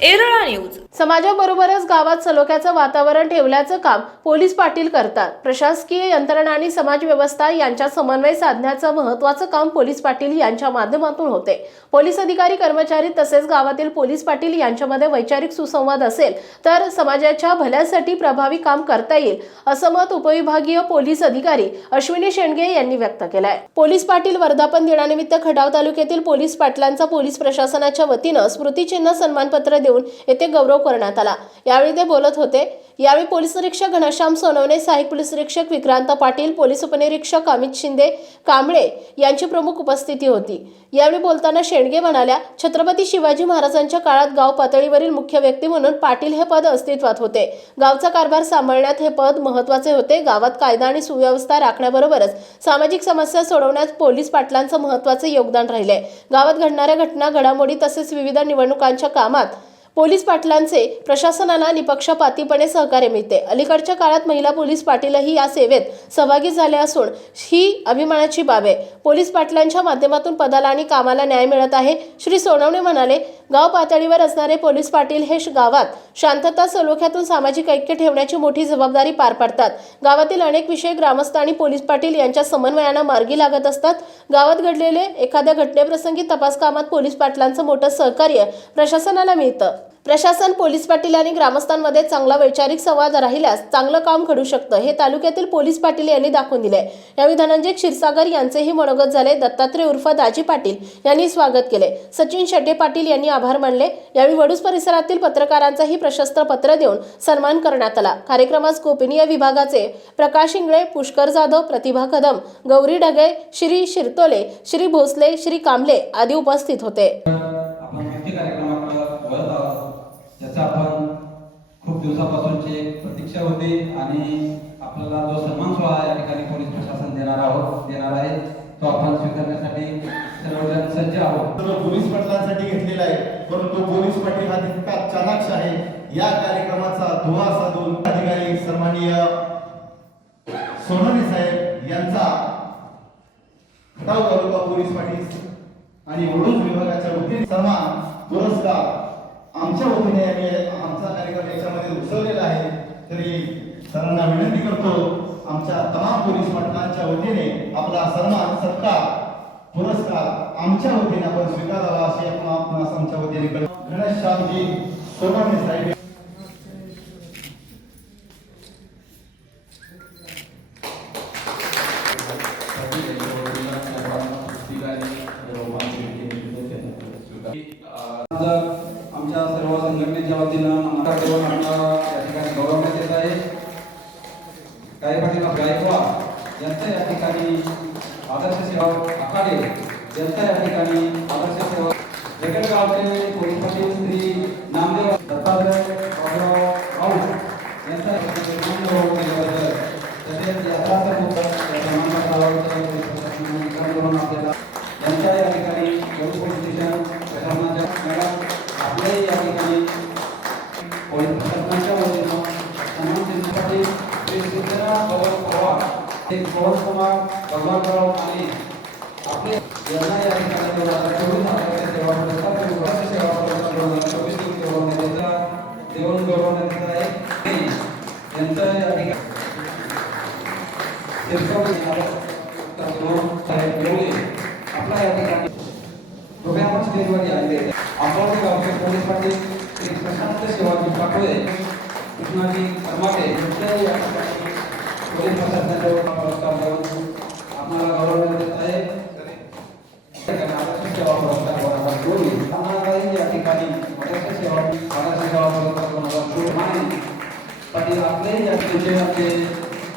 Erala news. समाजाबरोबरच गावात सलोख्याचं वातावरण ठेवल्याचं काम पोलीस पाटील करतात. प्रशासकीय यंत्रणा आणि समाज व्यवस्था यांच्या समन्वय साधण्याचं महत्वाचं काम पोलीस पाटील यांच्या माध्यमातून होते. पोलीस अधिकारी कर्मचारी तसेच गावातील पोलीस पाटील यांच्यामध्ये वैचारिक सुसंवाद असेल तर समाजाच्या भल्यासाठी प्रभावी काम करता येईल असं मत उपविभागीय पोलीस अधिकारी अश्विनी शेंडगे यांनी व्यक्त केलंय. पोलीस पाटील वर्धापन दिनानिमित्त खडाव तालुक्यातील पोलीस पाटलांचा पोलीस प्रशासनाच्या वतीनं स्मृतिचिन्ह सन्मानपत्र देऊन येथे गौरव करण्यात आला. यावेळी ते बोलत होते यावेळी पोलीस निरीक्षक घनश्याम सोनवणे सहाय्यक पोलीस निरीक्षक विक्रांत पाटील पोलीस उपनिरीक्षक अमित शिंदे कांबळे यांची प्रमुख उपस्थिती होती. यावेळी बोलताना शेंडगे म्हणाल्या छत्रपती शिवाजी महाराजांच्या काळात गाव पातळीवरील मुख्य व्यक्ती म्हणून पाटील हे पद अस्तित्वात होते. गावचा कारभार सांभाळण्यात हे पद महत्त्वाचे होते. गावात कायदा आणि सुव्यवस्था राखण्याबरोबरच सामाजिक समस्या सोडवण्यात पोलीस पाटलांचं महत्त्वाचे योगदान राहिले. गावात घडणाऱ्या घटना घडामोडी तसेच विविध निवडणुकांच्या कामात पोलीस पाटलांचे प्रशासनाला निपक्षपातीपणे सहकार्य मिळते. अलीकडच्या काळात महिला पोलीस पाटीलही या सेवेत सहभागी झाले असून ही अभिमानाची बाब आहे. पोलीस पाटलांच्या माध्यमातून पदाला आणि कामाला न्याय मिळत आहे. श्री सोनवणे म्हणाले गाव पातळीवर असणारे पोलीस पाटील हे श- गावात शांतता सलोख्यातून सामाजिक ऐक्य ठेवण्याची मोठी जबाबदारी पार पाडतात. गावातील अनेक विषय ग्रामस्थ आणि पोलीस पाटील यांच्या समन्वयानं मार्गी लागत असतात. गावात घडलेले एखाद्या घटनेप्रसंगी तपास कामात पोलीस पाटलांचं मोठं सहकार्य प्रशासनाला मिळतं. प्रशासन पोलीस पाटील आणि ग्रामस्थांमध्ये चांगला वैचारिक संवाद राहिल्यास चांगलं काम घडू शकतं हे तालुक्यातील पोलीस पाटील यांनी दाखवून दिले यावेळी धनंजय क्षीरसागर यांचेही मनोगत झाले. दत्तात्रय उर्फ दाजी पाटील यांनी स्वागत केले. सचिन शेटे पाटील यांनी आभार मानले. यावेळी वडूस परिसरातील पत्रकारांचाही प्रशस्त्र पत्र देऊन सन्मान करण्यात आला. कार्यक्रमास गोपनीय विभागाचे प्रकाश इंगळे पुष्कर जाधव प्रतिभा कदम गौरी ढगे श्री शिरतोले श्री भोसले श्री कांबले आदी उपस्थित होते आपण मुक्ती कार्यक्रमाकडे वळत आहोत ज्याचा आपण खूप दिवसापासूनची प्रतीक्षा होती आणि आपल्याला जो सन्मान सोहळा या ठिकाणी पोलीस प्रशासन देणार आहोत देणार आहे तो आपण स्वीकारण्यासाठी सर्वजण सज्ज आहोत. पोलीस पटलांसाठी घेतलेला आहे परंतु पोलीस पाटील हा तितका चाणाक्ष आहे. या कार्यक्रमाचा दुवा साधून अधिकारी सन्माननीय सोनवणे साहेब यांचा खटाव तालुका पोलीस पाटील आणि वडूज विभागाच्या वतीने सन्मान पुरस्कार आमच्या वतीने आम्ही आमचा कार्यक्रम याच्यामध्ये घुसवलेला आहे. तरी सरांना विनंती करतो आमच्या तमाम पोलीस पाटलांच्या वतीने आपला सन्मान सत्कार पुरस्कार आमच्या वतीने आपण स्वीकारावा अशी आपण आमच्या वतीने गणेश श्यामजी सोनवणे साहेब आज आमच्या सर्व संघटनेच्या वतीनं नमस्कार करून आपल्याला या ठिकाणी गौरवण्यात येत आहे काही पाटील गायकवाड यांचं या ठिकाणी आदर्श सेवा आखाडे यांचं या ठिकाणी आदर्श सेवा. गावचे पोलीस पाटील श्री नामदेव दत्तात्रय बाबूराव राऊत यांचा या ठिकाणी सन्मान गौरव केल्याबद्दल तसेच यात्रा सर्व या सन्मानपत्रावर पोलीस प्रशासनाने निकाल करून आपल्याला यांच्या या ठिकाणी पोलीस पोलीस स्टेशन प्रशासनाच्या मॅडम आपल्याही या ठिकाणी पोलीस प्रशासनाच्या वतीनं सन्मान देण्यासाठी श्री सिद्धराम गौरव पवार ते पवन कुमार भगवानराव आणि आपले यांना या ठिकाणी देऊन चोवीस हजाराच्या सेवा पुरस्कार आणि वृद्धांच्या सेवा पुरस्कार दोन हजार चोवीस रोजी गौरवण्यात येतात देऊन गौरवण्यात येत आहे यांचं या ठिकाणी साहेब येऊळे आपला या ठिकाणी कृपया आपण स्टेजवर यायला अमरावती गावचे पोलीस पाटील श्री प्रशांत शिवाजी पाटोळे कृष्णाजी कर्माटे यांच्या या ठिकाणी पोलीस प्रशासनाच्या वतीने पुरस्कार देऊन आपल्याला गौरवण्यात येत आहे त्या ठिकाणी आदर्श सेवा पुरस्कार दोन हजार चोवीस आम्हालाही या ठिकाणी आदर्श सेवा आदर्श सेवा पुरस्कार दोन हजार चोवीस माने पाटील आपले या ठिकाणी आपले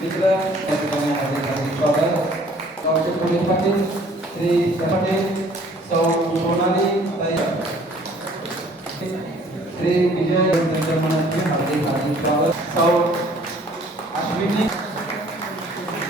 मित्र या ठिकाणी हार्दिक हार्दिक स्वागत गावचे पोलीस पाटील श्री पाटील सौ सोनाली ताई श्री विजय यांच्या मनाचे हार्दिक हार्दिक स्वागत सौ अश्विनी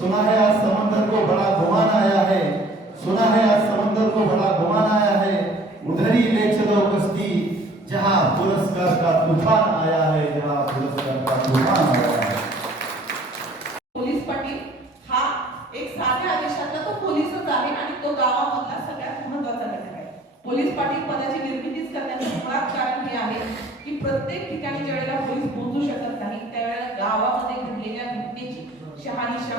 सुना है आज समंदर को बड़ा गुमान आया है। सुना है आज समंदर को बड़ा गुमान आया है। उधर ही ले चलो कश्ती जहां पुरस्कार का तूफान आया है जहां पुरस्कार का तूफान आया है। पोलीस पाटील हा एक साध्या आदेशातला तो पोलीसच आहे आणि तो गावामधला सगळ्यात महत्त्वाचा घटक आहे. पोलीस पाटील पदाची निर्मितीच करण्याचं मुळात कारण हे आहे की प्रत्येक ठिकाणी ज्यावेळेला पोलीस पोहोचू शकत नाही त्यावेळेला गावामध्ये घडलेल्या घटनेची शहानिशा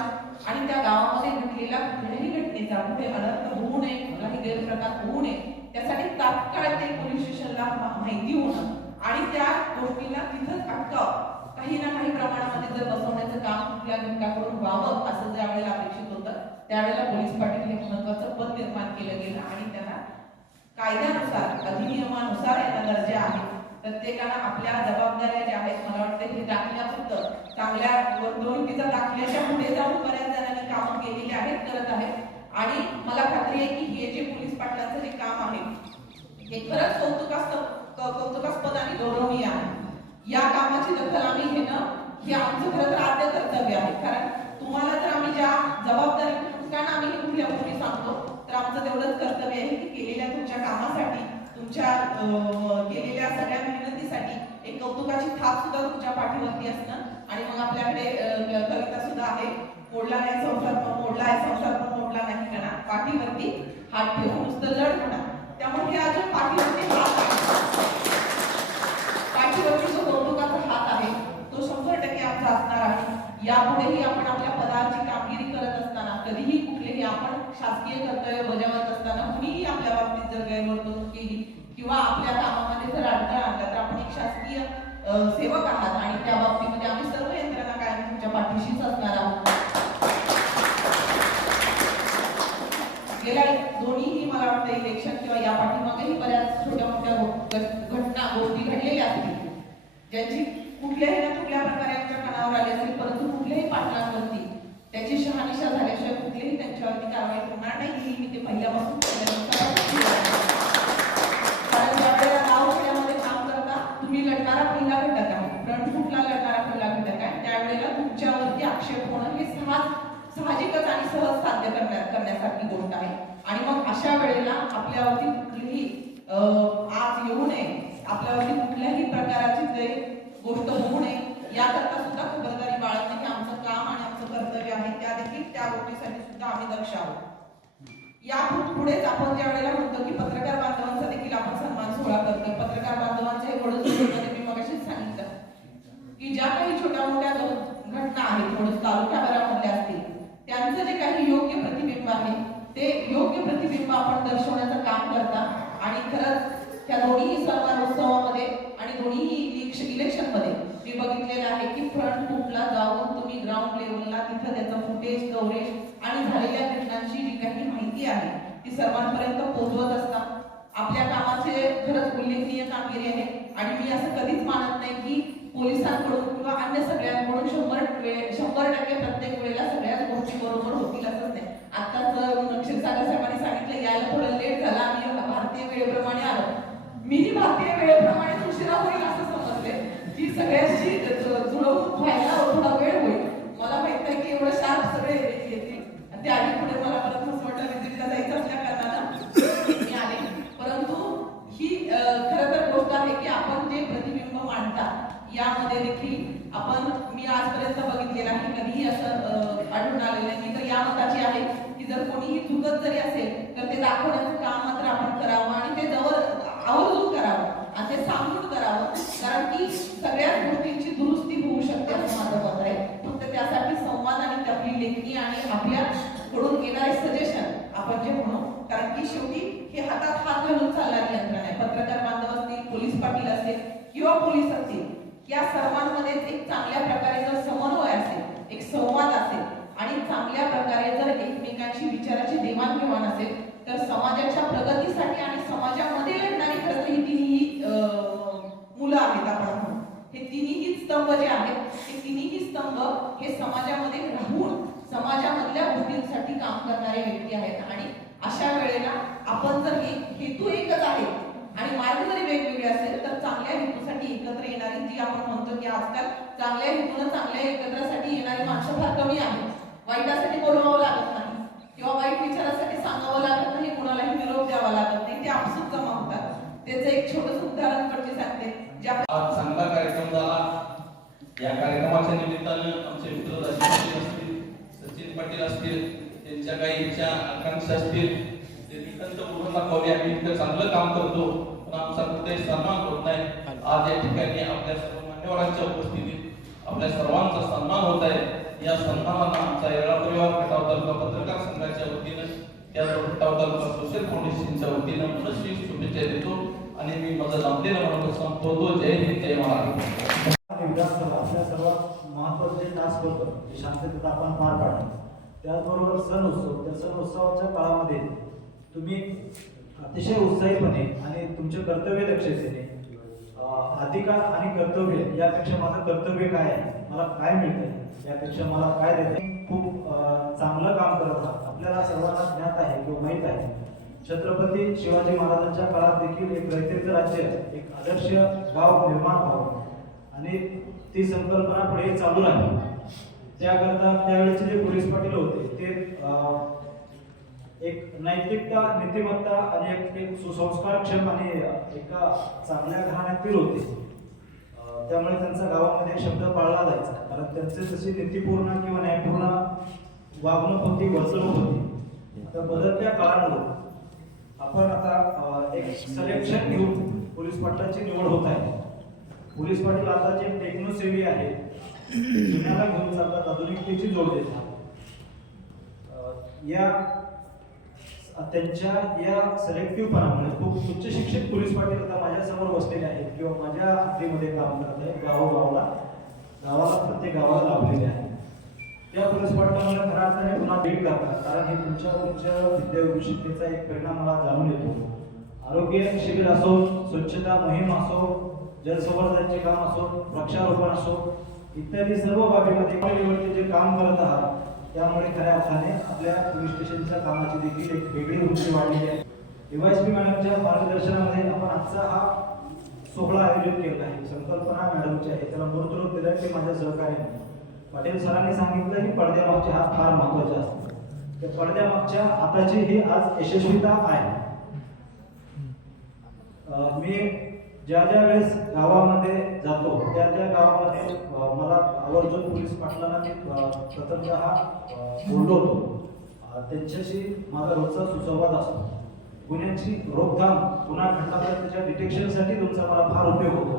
गावामध्ये कुठेही कुठल्याही घटनेचा कुठे अनर्थ होऊ नये कुठलाही गैरप्रकार होऊ नये त्यासाठी तात्काळ ते पोलीस स्टेशनला माहिती होणं आणि त्या गोष्टीला तिथंच अटकाव. काही ना काही प्रमाणामध्ये जर बसवण्याचं काम कुठल्या घटकाकडून व्हावं असं ज्या वेळेला अपेक्षित होतं त्यावेळेला पोलीस पाटील हे महत्वाचं पद निर्माण केलं गेलं आणि त्यांना कायद्यानुसार अधिनियमानुसार यांना दर्जा आहे. प्रत्येकानं आपल्या जबाबदाऱ्या ज्या आहेत मला वाटतं हे दाखल्यापुरतं चांगल्या वर्तणुकीचा दाखल्याच्या पुढे जाऊन बऱ्याच जणांनी कामं केलेली आहेत करत आहेत. आणि मला खात्री आहे की हे जे पोलीस पाटलांचं जे काम आहे हे खरंच कौतुकास्पद कौतुकास्पद आणि गौरवनीय आहे. या कामाची दखल आम्ही घेणं हे आमचं खरं तर आद्य कर्तव्य आहे. कारण तुम्हाला जर आम्ही ज्या जबाबदारी कारण आम्ही हे कुठल्या गोष्टी सांगतो तर आमचं तेवढंच कर्तव्य आहे की केलेल्या तुमच्या कामासाठी तुमच्या केलेल्या सगळ्या मेहनतीसाठी एक कौतुकाची थाप सुद्धा तुमच्या पाठीवरती असणं आणि मग आपल्याकडे कविता सुद्धा आहे. मोडला नाही संसार पण मोडला आहे संसार पण मोडला नाही म्हणा. पाठीवरती हात ठेवून नुसतं जड म्हणा. त्यामुळे हे अजून पाठीवरती हात आहे पाठीवरती जो कौतुकाचा हात आहे तो शंभर टक्के आमचा असणार आहे. यापुढेही आपण आपल्या पदाची कामगिरी करत असताना कधीही कुठलेही आपण शासकीय कर्तव्य बजावत असताना कुणीही आपल्या बाबतीत जर गैरवर्तणूक केली किंवा आपल्या कामामध्ये जर अडथळा आणला तर आपण एक शासकीय सेवक आहात आणि त्या बाबतीमध्ये आम्ही सर्व यंत्रणा कायम तुमच्या पाठीशीच असणार आहोत. गेल्या दोन्हीही मला वाटतं इलेक्शन किंवा या पाठीमागेही बऱ्याच छोट्या मोठ्या घटना गोष्टी घडलेल्या असतील. ज्यांची कुठल्याही ना कुठल्या प्रकारे आमच्या कानावर आली असेल परंतु कुठल्याही पाटलांवरती त्याची शहानिशा झाल्याशिवाय कुठलीही त्यांच्यावरती कारवाई होणार नाही ही मी ते पहिल्यापासून पहिल्यापासून कारण ज्या वेळेला गाव खेड्यामध्ये काम करता तुम्ही लढणारा पहिला घटक आहे फ्रंट फुटला लढणारा पहिला घटक आहे त्यावेळेला तुमच्यावरती आक्षेप होणं हे सहज साहजिकच आणि सहज साध्य करण्या करण्यासारखी गोष्ट आहे. आणि मग अशा वेळेला आपल्यावरती कुठलीही अं, आज येऊ नये आपल्यावरती कुठल्याही प्रकाराची काही गोष्ट होऊ नये याकरता सुद्धा खबरदारी बाळगणे हे आमचं काम आणि आमचं कर्तव्य आहे. त्या देखील त्या गोष्टीसाठी सुद्धा आम्ही दक्ष आहोत. या पुढेच आपण ज्या वेळेला म्हणतो की पत्रकार बांधवांचा देखील आपण सन्मान सोहळा करतो. पत्रकार बांधवांचे हे वडोदरीमध्ये मी मगाशीच सांगितलं. की ज्या काही छोट्या मोठ्या घटना आहेत थोडं तालुक्याभरामधल्या असतील त्यांचं जे काही योग्य प्रतिबिंब आहे ते योग्य प्रतिबिंब आपण दर्शवण्याचं काम करता. आणि खरंच त्या दोन्ही सन्मान उत्सवामध्ये आणि दोन्ही इलेक्शनमध्ये मी बघितलेलं आहे की फ्रंट फुटला जाऊन तुम्ही ग्राउंड लेवलला तिथं त्याचं फुटेज कव्हरेज आणि झालेल्या घटनांची जी काही माहिती आहे ती सर्वांपर्यंत पोहोचवत असता. आपल्या कामाचे खरंच उल्लेखनीय कामगिरी आहे. आणि मी असं कधीच मानत नाही की पोलिसांकडून किंवा अन्य सगळ्यांकडून शंभर शंभर टक्के प्रत्येक वेळेला सगळ्याच गोष्टी बरोबर होतील असंच नाही. आताच क्षीरसागर साहेबांनी सांगितलं यायला थोडं लेट झाला आम्ही भारतीय वेळेप्रमाणे आलो. मीही भारतीय वेळेप्रमाणे उशिरा होईल असं समजले की सगळ्यांशी ज- जुळवून व्हायला थोडा वेळ होईल मला माहीत नाही की एवढं शार्प सगळे येतील आणि त्याआधी पुढे मला परत हॉस्पिटल व्हिजिटला जायचं असल्या कारणानं मी आले परंतु ही अं, खरं तर गोष्ट आहे की आपण जे प्रतिबिंब मांडता यामध्ये देखील आपण मी आजपर्यंत ठिकाणी कधीही असं आढळून आलेलं नाही. तर या मताची आहे की जर कोणीही चुकत जरी असेल तर ते दाखवण्याचं काम मात्र आपण करावं आणि ते जवळ आवर्जून करावं आणि ते सांगून करावं. कारण की सगळ्याच गोष्टींची दुरुस्ती होऊ शकते असं माझं मत आहे. फक्त त्यासाठी संवाद आणि आपली लेखणी आणि आपल्याकडून येणारे सजेशन आपण जे म्हणू कारण की शेवटी हे हातात हात घालून चालणारी यंत्रणा आहे. पत्रकार बांधव असतील पोलीस पाटील असतील किंवा पोलीस असतील या सर्वांमध्ये एक चांगल्या प्रकारे जर समन्वय असेल एक संवाद असेल आणि चांगल्या प्रकारे जर एकमेकांशी विचाराची देवाणघेवाण असेल तर समाजाच्या प्रगतीसाठी आणि समाजामध्ये लढणारी खरं ही तिन्ही मुलं आहेत आपण हे तिन्ही स्तंभ जे आहेत हे तिन्ही स्तंभ हे समाजामध्ये राहून समाजामधल्या गोष्टींसाठी काम करणारे व्यक्ती आहेत. आणि अशा वेळेला आपण जर हे हेतू एकच आहे आणि मार्ग जरी वेगवेगळे असेल तर चांगल्या हेतूसाठी एकत्र येणारी जी आपण म्हणतो की आजकाल चांगल्या हेतून चांगल्या एकत्रासाठी येणारी माणसं फार कमी आहेत. वाईटासाठी बोलवावं लागत नाही. किंवा वाईट विचारासाठी सांगावं लागत नाही कुणालाही निरोप द्यावा लागत नाही. ते आपसूक जमा होतात. त्याचं एक छोटस उदाहरण म्हणजे सांगते. चांगला कार्यक्रम झाला. या कार्यक्रमाच्या निमित्तानं आमचे मित्र सचिन पाटील असतील त्यांच्या काही इच्छा आकांक्षा असतील खंत पूर्ण आम्ही इतकं चांगलं काम करतो पण आमचा कुठेही सन्मान होत नाही. आज या ठिकाणी आपल्या सर्व मान्यवरांच्या उपस्थितीत आपल्या सर्वांचा सन्मान होत आहे. या सन्मानाला आमचा येळा परिवार खटाव तालुका पत्रकार संघाच्या वतीनं त्याचबरोबर खटाव तालुका सोशल फाउंडेशनच्या वतीनं मनस्वी शुभेच्छा देतो आणि मी माझं लांबलेलं म्हणून संपवतो. जय हिंद जय महाराष्ट्र. आणि आपल्या सर्वात महत्वाचं टास्क होतं ते शांततेत आपण पार पाडलं त्याचबरोबर सण उत्सव त्या सण उत्सवाच्या काळामध्ये तुम्ही अतिशय उत्साहीपणे आणि तुमचे कर्तव्य दक्षतेने अधिकार आणि कर्तव्य यापेक्षा माझं कर्तव्य काय आहे? मला काय मिळतंय? यापेक्षा मला काय देते खूप चांगलं काम करत आहात. आपल्याला सर्वांना ज्ञात आहे किंवा माहीत आहे. छत्रपती शिवाजी महाराजांच्या काळात देखील एक रयतेचं राज्य एक आदर्श गाव निर्माण व्हावं. आणि ती संकल्पना पुढे चालू राहिली. त्याकरता त्यावेळेचे जे पोलीस पाटील होते ते एक नैतिकता नीतिमत्ता आणि एक एक सुसंस्कारक्षम आणि एका चांगल्या घराण्यातील होते. त्यामुळे त्यांचा गावामध्ये एक शब्द पाळला जायचा. कारण त्यांचे जशी नीतीपूर्ण किंवा न्यायपूर्ण वागणूक होती वर्तणूक होती आता बदलत्या काळामुळे आपण आता एक सिलेक्शन घेऊन पोलीस पाटलाची निवड होत आहे. पोलीस पाटील आता जे टेक्नोसेवी आहे जुन्याला घेऊन चालतात आधुनिकतेची जोड देतात. या त्यांच्या या सिलेक्टिव्हपणामुळे खूप उच्च शिक्षित पोलीस पाटील आता माझ्यासमोर बसलेले आहेत किंवा माझ्या हातीमध्ये काम करत आहे गावोगावला. गावाला प्रत्येक गावाला लाभलेले आहे त्या पोलीस पाटलांना खऱ्या अर्थाने पुन्हा भेट करतात कारण हे तुमच्या तुमच्या विद्याविषयतेचा एक परिणाम मला जाणून येतो. आरोग्य शिबिर असो स्वच्छता मोहीम असो जलसंवर्धनाचे काम असो वृक्षारोपण असो इत्यादी सर्व बाबीमध्ये जे काम करत आहात त्यामुळे खऱ्या अर्थाने आपल्या पोलीस स्टेशनच्या कामाची देखील एक वेगळी उंची वाढलेली आहे. डीवायसपी मॅडमच्या मार्गदर्शनामध्ये आपण आजचा हा सोहळा आयोजित केला आहे. संकल्पना मॅडमची आहे. त्याला मूर्तरूप दिलं ते माझ्या सहकार्याने. पटेल सरांनी सांगितलं की पडद्यामागचे हात फार महत्त्वाचे असतात. त्या पडद्यामागच्या हाताची ही आज यशस्वीता आहे. मी ज्या ज्या वेळेस गावामध्ये जातो त्या त्या गावामध्ये मला आवर्जून पोलीस पाटलांना मी प्रथमतः अं, बोलवतो. त्यांच्याशी माझा रोजचा सुसंवाद असतो. गुन्ह्याची रोकथाम गुन्हा त्याच्या डिटेक्शनसाठी तुमचा मला फार उपयोग होतो.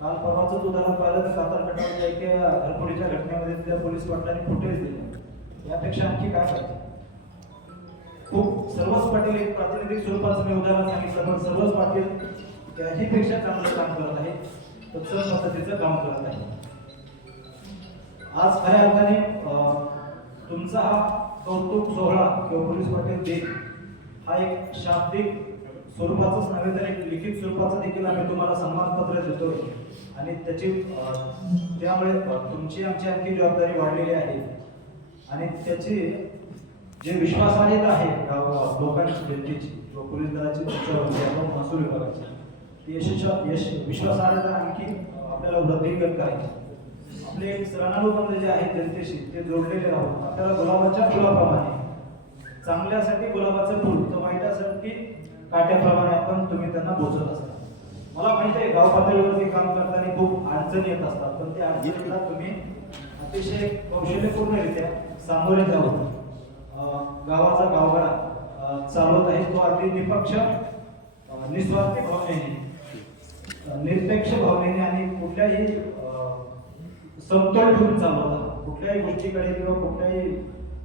काल परवाचंच उदाहरण पाहिलं तर सातार घटनेच्या एका घरफोडीच्या घटनेमध्ये त्या पोलीस पाटलांनी फुटेज दिले. यापेक्षा आणखी काय पाहिजे खूप सर्वच पाटील एक प्रातिनिधिक स्वरूपाचं मी उदाहरण सांगितलं पण सर्वच पाटील त्याहीपेक्षा चांगलं काम करत आहे तत्सम पद्धतीचं काम करत आहे आज खऱ्या अर्थाने तुमचा हा कौतुक सोहळा किंवा पोलीस पाटील दिन हा एक शाब्दिक स्वरूपाचाच नव्हे तर एक लिखित स्वरूपाचा देखील आम्ही तुम्हाला सन्मानपत्र देतो. आणि त्याची त्यामुळे तुमची आमची आणखी जबाबदारी वाढलेली आहे. आणि त्याची जे विश्वासार्हता आहे लोकांची जनतेची किंवा पोलीस दलाची म्हणजे महसूल विभागाची ती यश यश विश्वासार्हता आणखी आपल्याला वृद्धिंगत करायची. आपले एक सणानुबंध जे आहेत जनतेशी ते जोडलेले राहून आपल्याला गुलाबाच्या फुलाप्रमाणे. चांगल्यासाठी गुलाबाचं फुल तर वाईटासाठी काट्याप्रमाणे आपण तुम्ही त्यांना पोचत असता. मला माहिती आहे गाव पातळीवरती काम करताना खूप अडचणी येत असतात पण त्या अडचणीला तुम्ही अतिशय कौशल्यपूर्णरित्या सामोरे जाऊन गावाचा गावगाडा चालवत आहे. तो अगदी निपक्ष निस्वार्थी भावनेने निरपेक्ष भावनेने आणि कुठल्याही समतोल ठेवून चालवता. कुठल्याही गोष्टीकडे किंवा कुठल्याही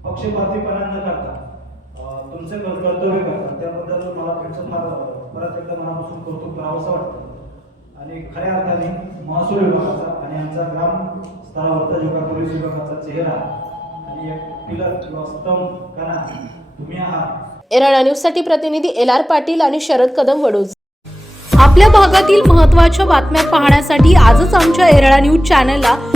पक्षपातीपणा न करता तुमचं कर- कर्तव्य करता. त्याबद्दल मला त्यांचं फार परत एकदा मनापासून कौतुक करावंसं वाटतं. आणि खऱ्या अर्थाने महसूल विभागाचा आणि आमचा ग्राम स्तरावरचा जो का पोलीस विभागाचा चेहरा आणि एक पिलर किंवा स्तंभ कणा तुम्ही आहात. एराणा न्यूजसाठी प्रतिनिधी एल आर पाटील आणि शरद कदम वडूज. आपल्या भागातील महत्त्वाच्या बातम्या पाहण्यासाठी आजच आमच्या एरळा न्यूज चॅनलला